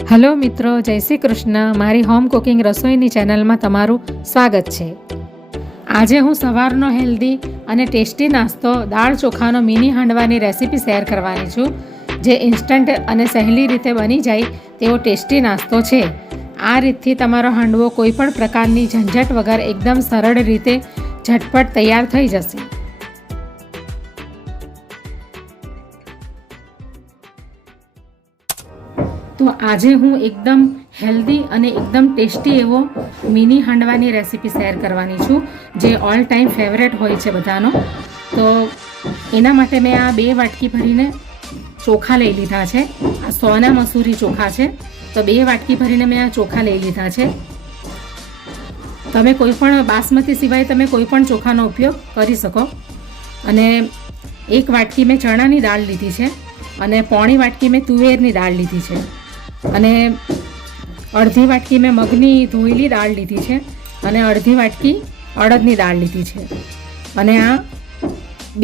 Hello મિત્રો, જય શ્રી કૃષ્ણ. મારી હોમ કુકિંગ રસોઈની ચેનલમાં તમારું સ્વાગત છે. આજે હું સવારનો હેલ્ધી અને ટેસ્ટી નાસ્તો દાળ ચોખાનો મિની હાંડવાની રેસીપી શેર કરવાની છું, જે ઇન્સ્ટન્ટ અને સહેલી રીતે બની જાય તેવો ટેસ્ટી નાસ્તો છે. આ રીતથી તમારો હાંડવો કોઈપણ પ્રકારની ઝંઝટ વગર એકદમ સરળ રીતે ઝટપટ તૈયાર થઈ જશે. તો આજે હું એકદમ હેલ્ધી અને એકદમ ટેસ્ટી એવો મિની હાંડવાની રેસીપી શેર કરવાની છું, જે ઓલ ટાઈમ ફેવરેટ હોય છે બધાનો. તો એના માટે મેં આ 2 વાટકી ભરીને ચોખા લઈ લીધા છે. આ 100ના મસૂરી ચોખા છે, તો 2 વાટકી ભરીને મેં આ ચોખા લઈ લીધા છે. તમે કોઈ પણ બાસમતી સિવાય તમે કોઈ પણ ચોખાનો ઉપયોગ કરી શકો. અને 1 વાટકી મેં ચણાની દાળ લીધી છે, અને પોણી વાટકી મેં તુવેરની દાળ લીધી છે, અને અડધી વાટકી મેં મગની ધોયેલી દાળ લીધી છે, અને અડધી વાટકી અડદની દાળ લીધી છે, અને આ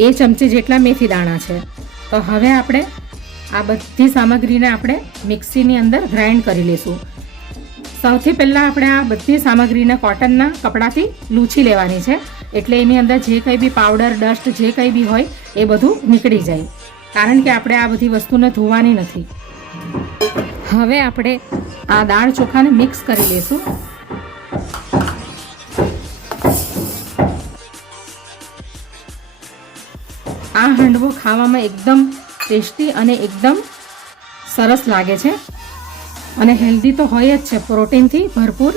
2 ચમચી જેટલા મેથી દાણા છે. તો હવે આપણે આ બધી સામગ્રીને આપણે મિક્સીની અંદર ગ્રાઇન્ડ કરી લઈશું. સૌથી પહેલાં આપણે આ બધી સામગ્રીને કોટનના કપડાથી લૂછી લેવાની છે, એટલે એની અંદર જે કંઈ બી પાવડર, ડસ્ટ જે કંઈ બી હોય એ બધું નીકળી જાય, કારણ કે આપણે આ બધી વસ્તુને ધોવાની નથી. હવે આપણે આ દાળ ચોખાને મિક્સ કરી લઈશું. આ હાંડવો ખાવામાં એકદમ ટેસ્ટી અને એકદમ સરસ લાગે છે, અને હેલ્ધી તો હોય જ છે, પ્રોટીનથી ભરપૂર.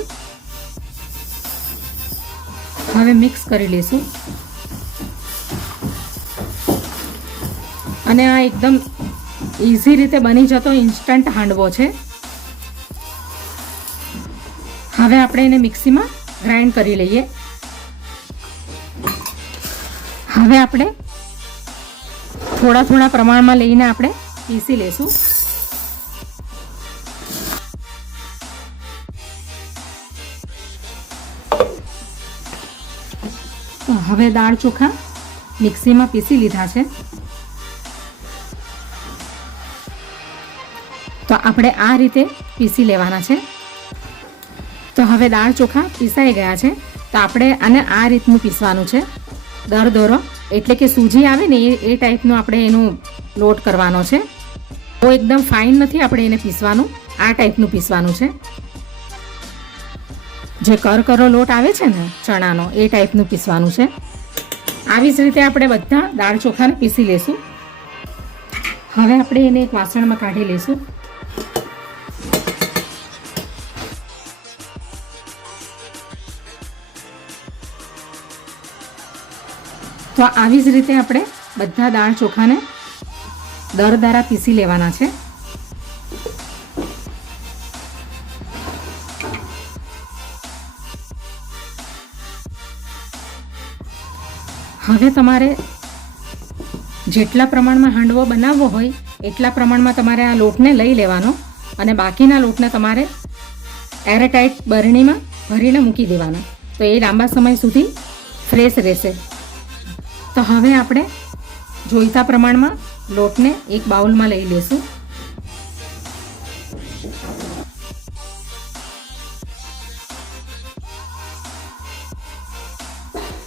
હવે મિક્સ કરી લઈશું. અને આ એકદમ ઇઝી રીતે બની જતો ઇન્સ્ટન્ટ હાંડવો છે. હવે આપણે એને મિક્સીમાં ગ્રાઇન્ડ કરી લઈએ. હવે આપણે થોડા પ્રમાણમાં લઈને આપણે પીસી લેશું. તો હવે દાળ ચોખા મિક્સીમાં પીસી લીધા છે. તો આપણે આ રીતે પીસી લેવાના છે. તો હવે દાળ ચોખા પીસાઈ ગયા છે. તો આપણે આને આ રીતનું પીસવાનું છે, દરદરો, એટલે કે સૂજી આવે ને એ ટાઈપનું આપણે એનું લોટ કરવાનો છે. તો એકદમ ફાઇન નથી આપણે એને પીસવાનું, આ ટાઈપનું પીસવાનું છે. જે કરકરો લોટ આવે છે ને ચણાનો, એ ટાઈપનું પીસવાનું છે. આવી જ રીતે આપણે બધા દાળ ચોખાને પીસી લેશું. હવે આપણે એને એક વાસણમાં કાઢી લઈશું. તો આવી જ રીતે આપણે બધા દાળ ચોખાને દરદરા પીસી લેવાના છે. હવે તમારે જેટલા પ્રમાણમાં હાંડવો બનાવવો હોય એટલા પ્રમાણમાં તમારે આ લોટને લઈ લેવાનો, અને બાકીના લોટને તમારે એરટાઇટ બરણીમાં ભરીને મૂકી દેવાનો. તો એ લાંબા સમય સુધી ફ્રેશ રહેશે. તો હવે આપણે જોઈતા પ્રમાણમાં લોટને એક બાઉલમાં લઈ લેશું.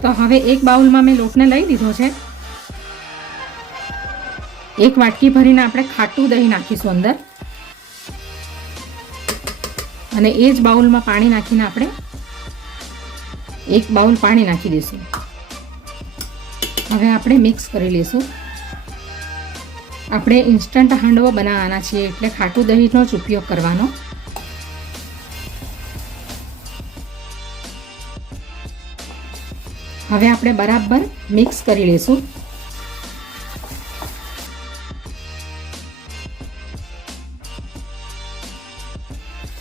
તો હવે એક બાઉલમાં મેં લોટને લઈ લીધો છે. 1 વાટકી ભરીને આપણે ખાટું દહીં નાખીશું અંદર, અને એ જ બાઉલમાં પાણી નાખીને આપણે 1 બાઉલ પાણી નાખી દઈશું. હવે આપણે મિક્સ કરી લઈશું. આપણે ઇન્સ્ટન્ટ હાંડવો બનાવવાના છીએ, એટલે ખાટું દહીંનો જ ઉપયોગ કરવાનો. હવે આપણે બરાબર મિક્સ કરી લઈશું.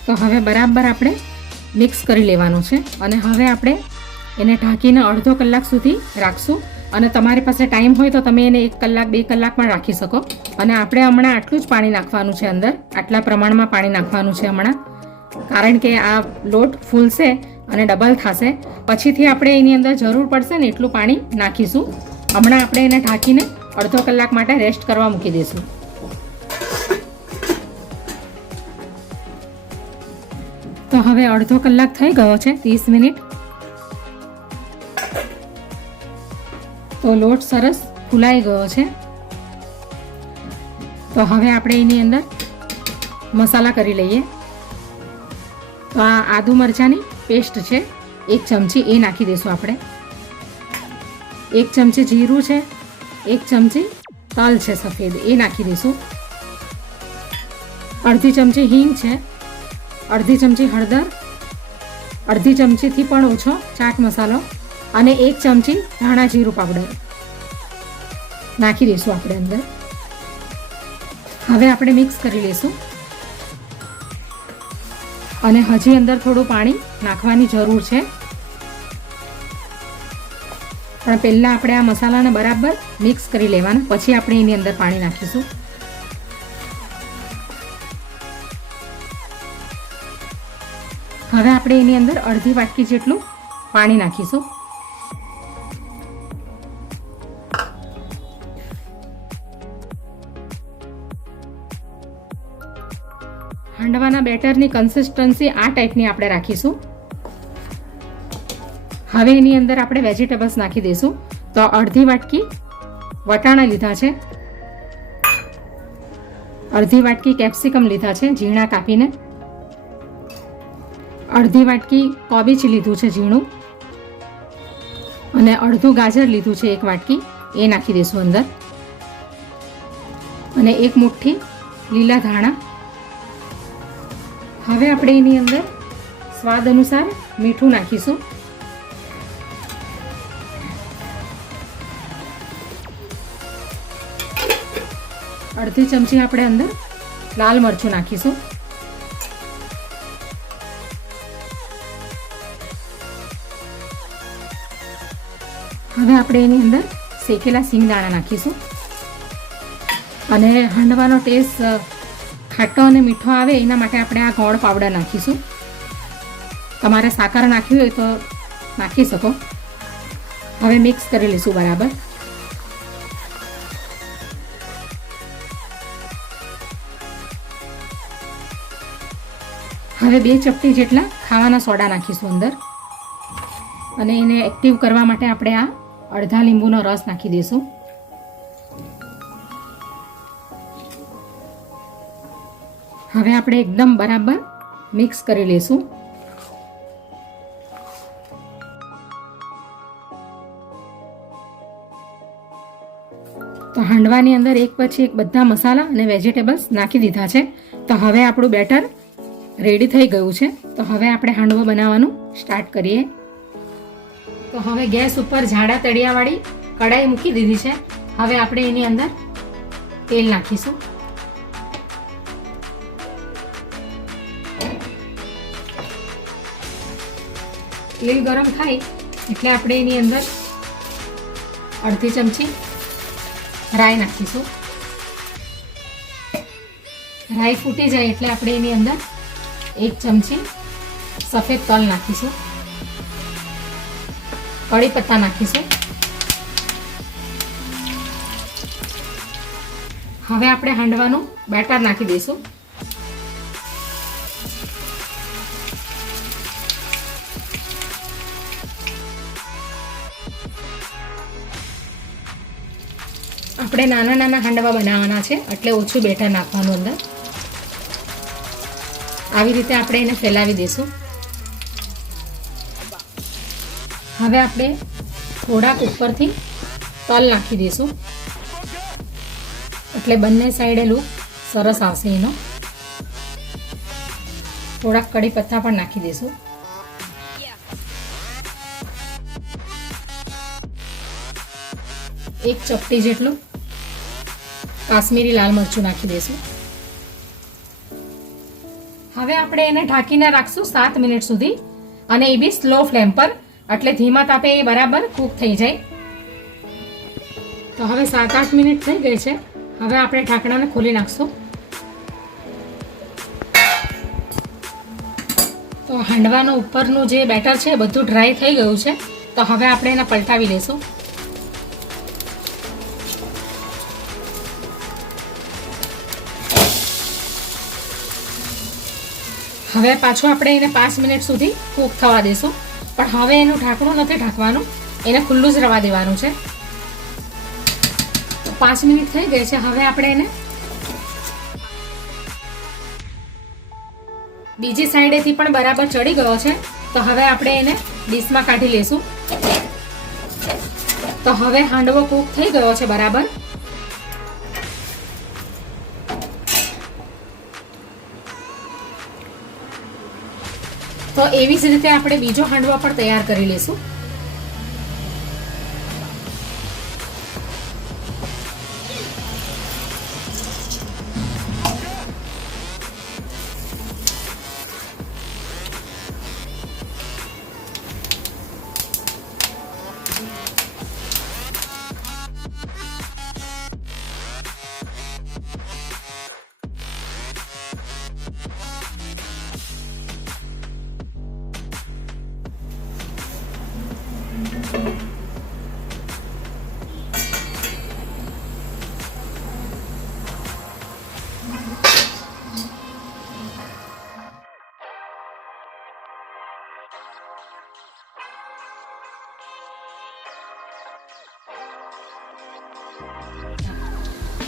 તો હવે બરાબર આપણે મિક્સ કરી લેવાનું છે, અને હવે આપણે એને ઢાંકીને અડધો કલાક સુધી રાખશું. અને તમારી પાસે ટાઈમ હોય તો તમે એને 1 કલાક 2 કલાક પણ રાખી શકો. અને આપણે હમણાં આટલું જ પાણી નાખવાનું છે અંદર, આટલા પ્રમાણમાં પાણી નાખવાનું છે હમણાં, કારણ કે આ લોટ ફૂલશે અને ડબલ થશે. પછીથી આપણે એની અંદર જરૂર પડશે ને એટલું પાણી નાખીશું. હમણાં આપણે એને ઢાંકીને અડધો કલાક માટે રેસ્ટ કરવા મૂકી દઈશું. તો હવે અડધો કલાક થઈ ગયો છે, 30 મિનિટ. તો લોટ સરસ ફૂલાઈ ગયો છે. તો હવે આપણે એની અંદર મસાલા કરી લઈએ. તો આ આદુ મરચાંની પેસ્ટ છે 1 ચમચી, એ નાખી દઈશું આપણે. 1 ચમચી જીરું છે, 1 ચમચી તલ છે સફેદ, એ નાખી દઈશું. અડધી ચમચી હિંગ છે, અડધી ચમચી હળદર, અડધી ચમચીથી પણ ઓછો ચાટ મસાલો અને 1 ચમચી ધાણા જીરું પાવડર નાખી દઈશું આપણે અંદર. હવે આપણે મિક્સ કરી લઈશું અને હજી અંદર થોડું પાણી નાખવાની જરૂર છે, પણ પહેલાં આપણે આ મસાલાને બરાબર મિક્સ કરી લેવાના, પછી આપણે એની અંદર પાણી નાખીશું. હવે આપણે એની અંદર અડધી વાટકી જેટલું પાણી નાખીશું. હાંડવાના બેટરની કન્સિસ્ટન્સી આ ટાઈપની આપણે રાખીશું. હવે એની અંદર આપણે વેજીટેબલ્સ નાખી દઈશું. તો અડધી વાટકી વટાણા લીધા છે, અડધી વાટકી કેપ્સિકમ લીધા છે ઝીણા કાપીને, અડધી વાટકી કોબીજ લીધું છે ઝીણું, અને અડધું ગાજર લીધું છે 1 વાટકી, એ નાખી દઈશું અંદર. અને 1 મુઠ્ઠી લીલા ધાણા. હવે આપણે એની અંદર સ્વાદ અનુસાર મીઠું નાખીશું. અડધી ચમચી આપણે અંદર લાલ મરચું નાખીશું. હવે આપણે એની અંદર શેકેલા સિંગદાણા નાખીશું. અને હાંડવાનો ટેસ્ટ ખાટો અને મીઠો આવે એના માટે આપણે આ ગોળ પાવડર નાખીશું. તમારે સાકર નાખવી હોય તો નાખી શકો. હવે મિક્સ કરી લઈશું બરાબર. હવે 2 ચપટી જેટલા ખાવાના સોડા નાખીશું અંદર, અને એને એક્ટિવ કરવા માટે આપણે આ અડધા લીંબુનો રસ નાખી દઈશું. હવે આપણે એકદમ બરાબર મિક્સ કરી લઈશું. તો હાંડવાની અંદર એક પછી એક બધા મસાલા અને વેજીટેબલ્સ નાખી દીધા છે. તો હવે આપણું બેટર રેડી થઈ ગયું છે. તો હવે આપણે હાંડવો બનાવવાનું સ્ટાર્ટ કરીએ. તો હવે ગેસ ઉપર જાડા તળિયાવાળી કઢાઈ મૂકી દીધી છે. હવે આપણે એની અંદર તેલ નાખીશું. તેલ ગરમ થાય એટલે આપણે એની અંદર અડધી ચમચી રાઈ નાખીશું. રાઈ ફૂટી જાય એટલે આપણે એની અંદર 1 ચમચી સફેદ તલ નાખીશું. કડી પત્તા નાખીશું. હવે આપણે હાંડવાનું બેટર નાખી દઈશું. આપણે નાના નાના હાંડવા બનાવવાના છે એટલે ઓછું બેટર નાખવાનું અંદર. આવી રીતે આપણે એને ફેલાવી દઈશું. હવે આપણે થોડાક ઉપરથી તલ નાખી દઈશું એટલે બંને સાઈડે લુક સરસ આવશે એનો. થોડાક કડી પત્તા પણ નાખી દઈશું. એક ચપટી જેટલું કાશ્મીરી લાલ મરચું નાખી દઈશું. હવે આપણે એને ઢાંકીને રાખશું 7 મિનિટ સુધી, અને એ બી સ્લો ફ્લેમ પર, એટલે ધીમા તાપે એ બરાબર કૂક થઈ જાય. તો હવે 7-8 મિનિટ થઈ ગઈ છે. હવે આપણે ઢાંકણાને ખોલી નાખશું. તો હાંડવાનું ઉપરનું જે બેટર છે બધું ડ્રાય થઈ ગયું છે. તો હવે આપણે એને પલટાવી લઈશું. હવે પાછું આપણે એને 5 મિનિટ સુધી કૂક થવા દઈશું, પણ હવે એનું ઢાંકણું નથી ઢાંકવાનું, એને ખુલ્લું જ રવા દેવાનું છે. 5 મિનિટ થઈ ગઈ છે. હવે આપણે એને બીજી સાઈડેથી પણ બરાબર ચડી ગયો છે, તો હવે આપણે એને ડીશમાં કાઢી લઈશું. તો હવે હાંડવો કૂક થઈ ગયો છે બરાબર. તો એવી જ રીતે આપણે બીજો હાંડવો પણ તૈયાર કરી લઈશું.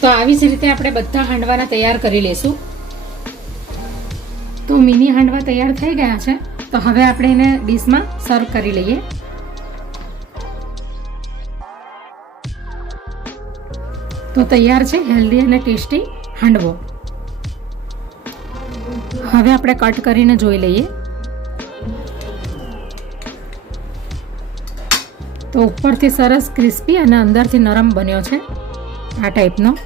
તો આવી જ રીતે આપણે બધા હાંડવાના તૈયાર કરી લઈશું. તો મિની હાંડવા તૈયાર થઈ ગયા છે. તો હવે આપણે એને ડીશમાં સર્વ કરી લઈએ. તો તૈયાર છે હેલ્ધી અને ટેસ્ટી હાંડવો. હવે આપણે કટ કરીને જોઈ લઈએ. તો ઉપરથી સરસ ક્રિસ્પી અને અંદરથી નરમ બન્યો છે આ ટાઈપનો.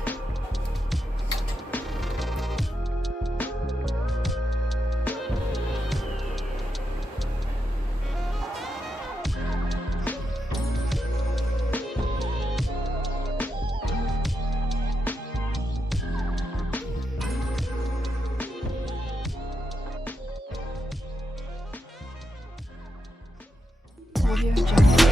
Audio Jungle.